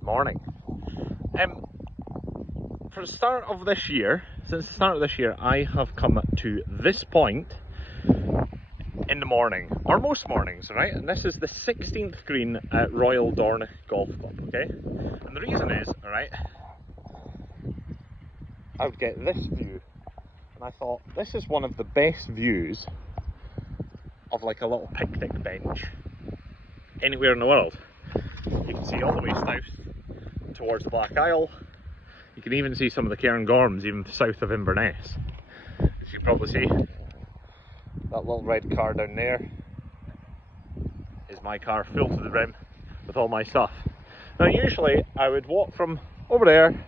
good morning. For the start of this year, since the start of this year, I have come to this point in the morning, or most mornings, right? And this is the 16th green at Royal Dornoch Golf Club, okay? And the reason is, alright, I would get this view, and I thought this is one of the best views of like a little picnic bench anywhere in the world. You can see all the way south towards the Black Isle. You can even see some of the Cairngorms even south of Inverness. As you can probably see, that little red car down there is my car full to the rim with all my stuff. Now usually I would walk from over there,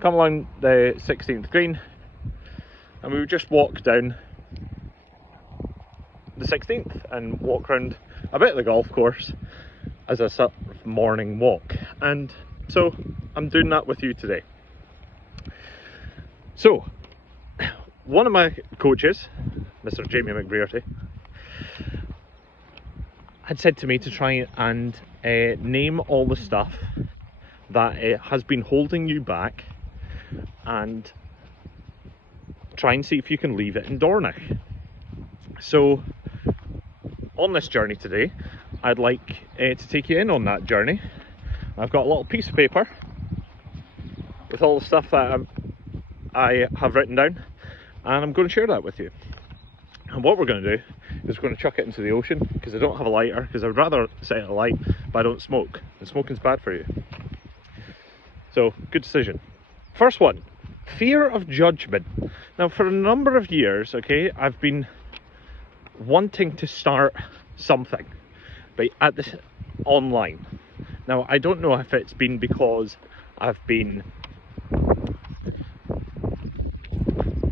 come along the 16th green, and we would just walk down the 16th and walk around a bit of the golf course as a sort of morning walk. And so I'm doing that with you today. So, one of my coaches, Mr. Jamie McBrearty, had said to me to try and name all the stuff that has been holding you back and try and see if you can leave it in Dornoch. So, on this journey today, I'd like to take you in on that journey. I've got a little piece of paper with all the stuff that I have written down, and I'm going to share that with you. And what we're going to do is we're going to chuck it into the ocean, because I don't have a lighter, because I would rather set a light, but I don't smoke, and smoking's bad for you. So, good decision. First one, fear of judgment. Now, for a number of years, okay, I've been wanting to start something, but at this online. Now, I don't know if it's been because I've been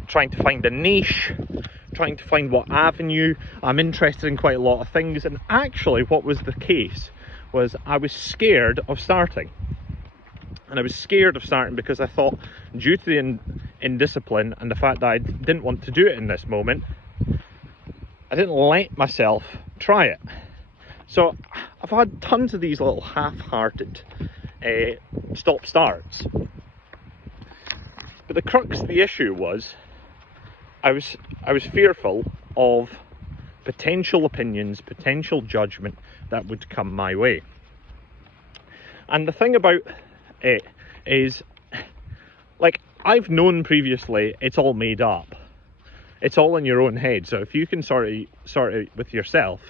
trying to find a niche, trying to find what avenue. I'm interested in quite a lot of things, and actually what was the case was I was scared of starting. And I was scared of starting because I thought, due to the indiscipline and the fact that I didn't want to do it in this moment, I didn't let myself try it. So I've had tons of these little half-hearted stop-starts. But the crux of the issue was I was fearful of potential opinions, potential judgment that would come my way. And the thing about it is, like, I've known previously it's all made up. It's all in your own head. So if you can sort it with yourself,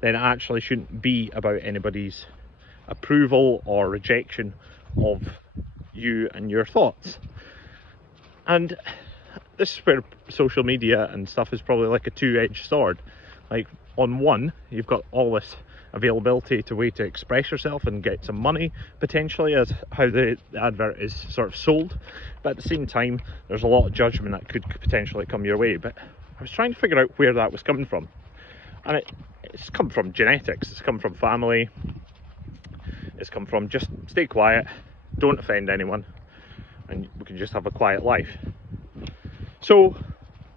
then it actually shouldn't be about anybody's approval or rejection of you and your thoughts. And this is where social media and stuff is probably like a two-edged sword. Like, on one, you've got all this availability to way to express yourself and get some money, potentially, as how the advert is sort of sold. But at the same time, there's a lot of judgment that could potentially come your way. But I was trying to figure out where that was coming from. And it's come from genetics, it's come from family, it's come from just stay quiet, don't offend anyone, and we can just have a quiet life. So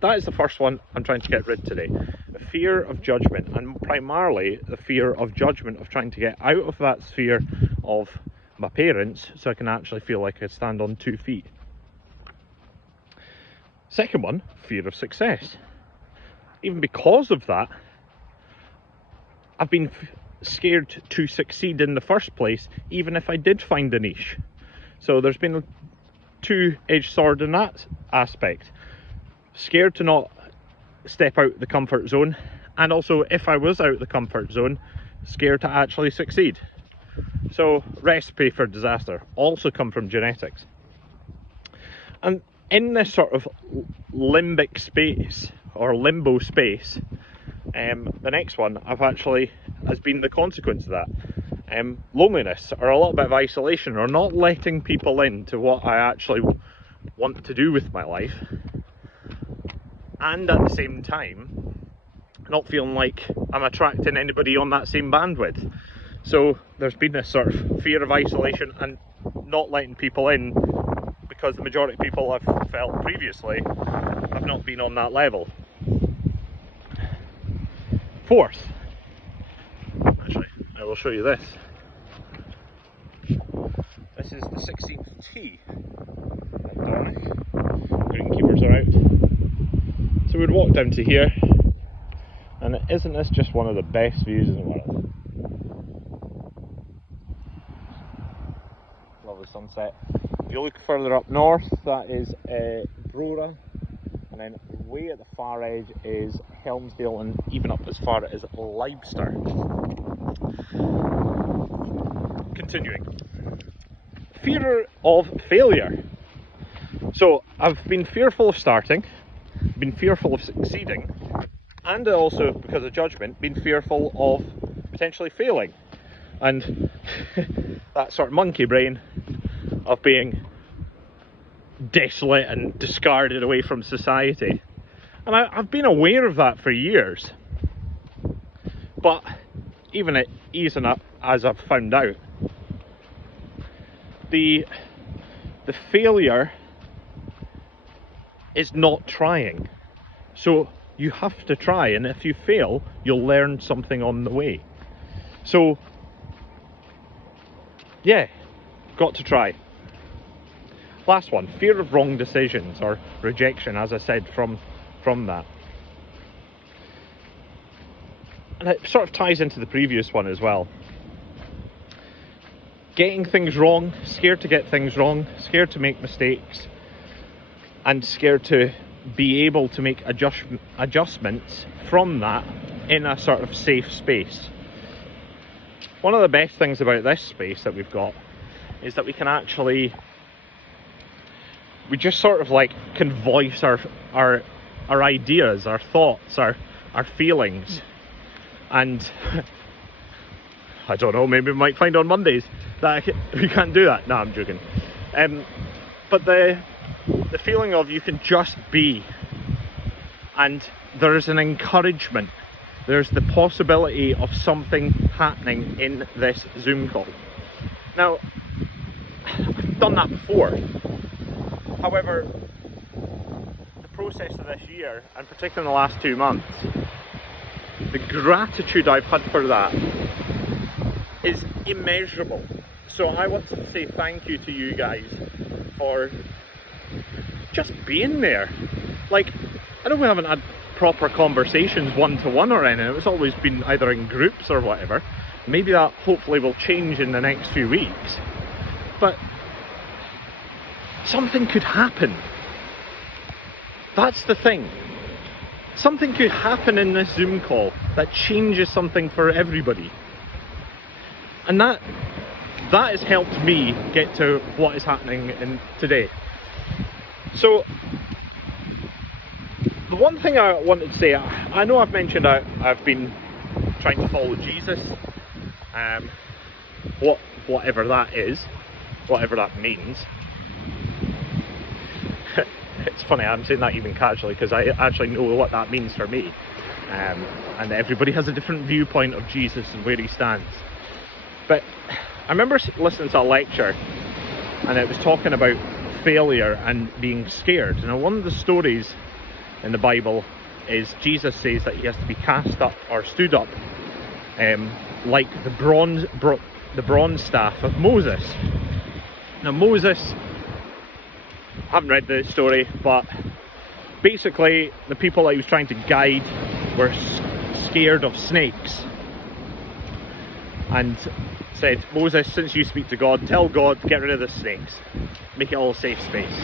that is the first one I'm trying to get rid of today. The fear of judgment, and primarily the fear of judgment, of trying to get out of that sphere of my parents so I can actually feel like I stand on 2 feet. Second one, fear of success. Even because of that, I've been scared to succeed in the first place, even if I did find a niche. So there's been a two-edged sword in that aspect. Scared to not step out the comfort zone, and also, if I was out the comfort zone, scared to actually succeed. So recipe for disaster also come from genetics. And in this sort of limbic space, or limbo space, the next one has been the consequence of that. Loneliness, or a little bit of isolation, or not letting people into what I actually want to do with my life, and at the same time not feeling like I'm attracting anybody on that same bandwidth. So there's been this sort of fear of isolation and not letting people in, because the majority of people I've felt previously have not been on that level. Fourth, actually I will show you this. is the 16th tee at Dornoch. Greenkeepers are out. So we'd walk down to here, and isn't this just one of the best views in the world? Lovely sunset. If you look further up north, that is Brora, and then way at the far edge is Helmsdale, and even up as far as Leibster. Continuing. Fear of failure. So I've been fearful of starting, been fearful of succeeding, and also, because of judgment, been fearful of potentially failing. And that sort of monkey brain of being desolate and discarded away from society. And I've been aware of that for years. But even at easing up, as I've found out, the failure is not trying. So you have to try, and if you fail, you'll learn something on the way. So yeah, got to try. Last one, fear of wrong decisions or rejection, as I said, from that. And it sort of ties into the previous one as well. Getting things wrong, scared to get things wrong, scared to make mistakes, and scared to be able to make adjustments from that in a sort of safe space. One of the best things about this space that we've got is that we can actually, we just sort of like can voice our ideas, our thoughts, our feelings. And I don't know, maybe we might find on Mondays that we can't do that. No, I'm joking. But the feeling of you can just be, and there's an encouragement, there's the possibility of something happening in this Zoom call. Now, I've done that before. However, the process of this year, and particularly in the last 2 months, the gratitude I've had for that is immeasurable. So I want to say thank you to you guys for just being there. Like, I know we haven't had proper conversations one-to-one or anything, it's always been either in groups or whatever. Maybe that hopefully will change in the next few weeks. But something could happen. That's the thing. Something could happen in this Zoom call that changes something for everybody. And that has helped me get to what is happening today. So, the one thing I wanted to say, I know I've mentioned I've been trying to follow Jesus, whatever that is, whatever that means. It's funny, I'm saying that even casually because I actually know what that means for me. And everybody has a different viewpoint of Jesus and where he stands. But I remember listening to a lecture, and it was talking about failure and being scared. And one of the stories in the Bible is Jesus says that he has to be cast up or stood up like the bronze staff of Moses. Now Moses, I haven't read the story, but basically the people that he was trying to guide were scared of snakes, and said, Moses, since you speak to God, tell God to get rid of the snakes, make it all a safe space.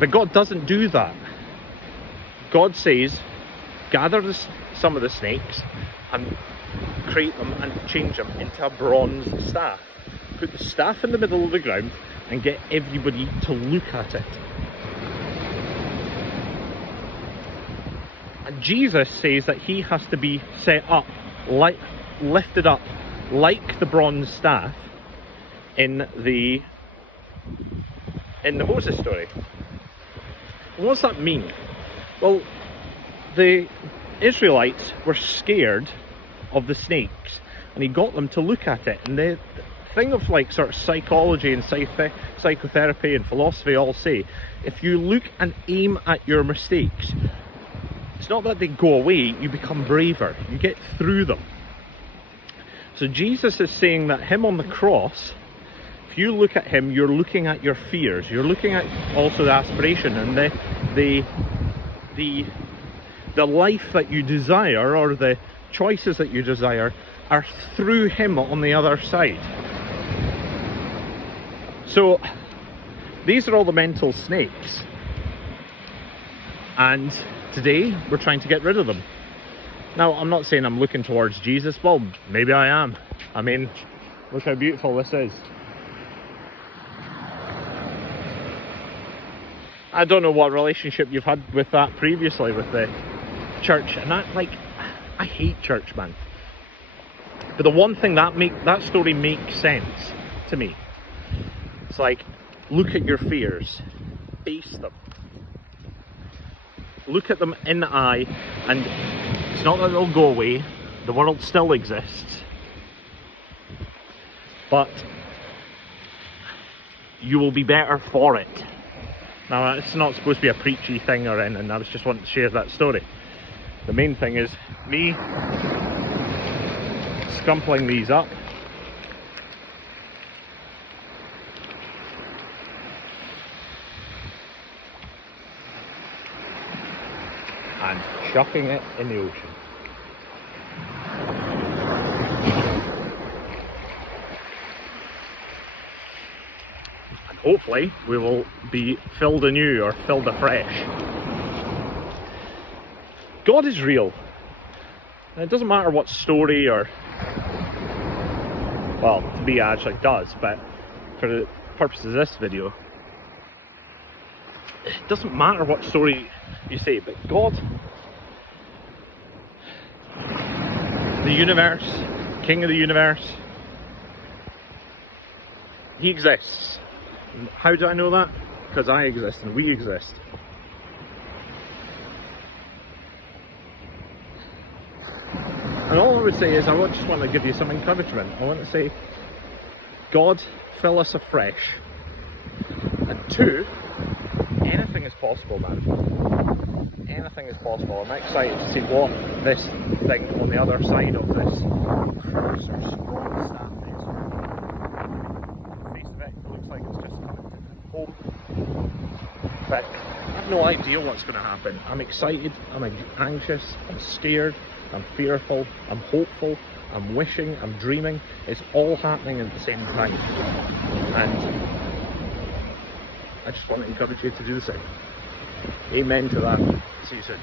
But God doesn't do that. God says, gather some of the snakes and create them and change them into a bronze staff. Put the staff in the middle of the ground and get everybody to look at it. And Jesus says that he has to be set up, lifted up like the bronze staff in the Moses story. What does that mean? Well, the Israelites were scared of the snakes, and he got them to look at it. And the thing of like sort of psychology and psychotherapy and philosophy all say, if you look and aim at your mistakes, it's not that they go away, you become braver, you get through them. So Jesus is saying that him on the cross, if you look at him, you're looking at your fears. You're looking at also the aspiration and the life that you desire, or the choices that you desire, are through him on the other side. So these are all the mental snakes, and today we're trying to get rid of them. Now, I'm not saying I'm looking towards Jesus. Well, maybe I am. I mean, look how beautiful this is. I don't know what relationship you've had with that previously, with the church. And I hate church, man. But the one thing that story makes sense to me. It's like, look at your fears. Face them. Look at them in the eye, and it's not that they'll go away. The world still exists, but you will be better for it. Now, it's not supposed to be a preachy thing or anything. I was just wanting to share that story. The main thing is me scrumpling these up. And chucking it in the ocean. And hopefully we will be filled anew, or filled afresh. God is real. And it doesn't matter what story, or, well, to me it actually does, but for the purposes of this video, it doesn't matter what story you say, but God, the universe, King of the universe, he exists. How do I know that? Because I exist and we exist. And all I would say is, I just want to give you some encouragement. I want to say, God, fill us afresh. And two, anything is possible, man. Anything is possible. I'm excited to see what this thing on the other side of this cross or strong staff is. The face of it looks like it's just coming to home. But I have no idea what's going to happen. I'm excited, I'm anxious, I'm scared, I'm fearful, I'm hopeful, I'm wishing, I'm dreaming. It's all happening at the same time. And I just want to encourage you to do the same. Amen to that. See you soon.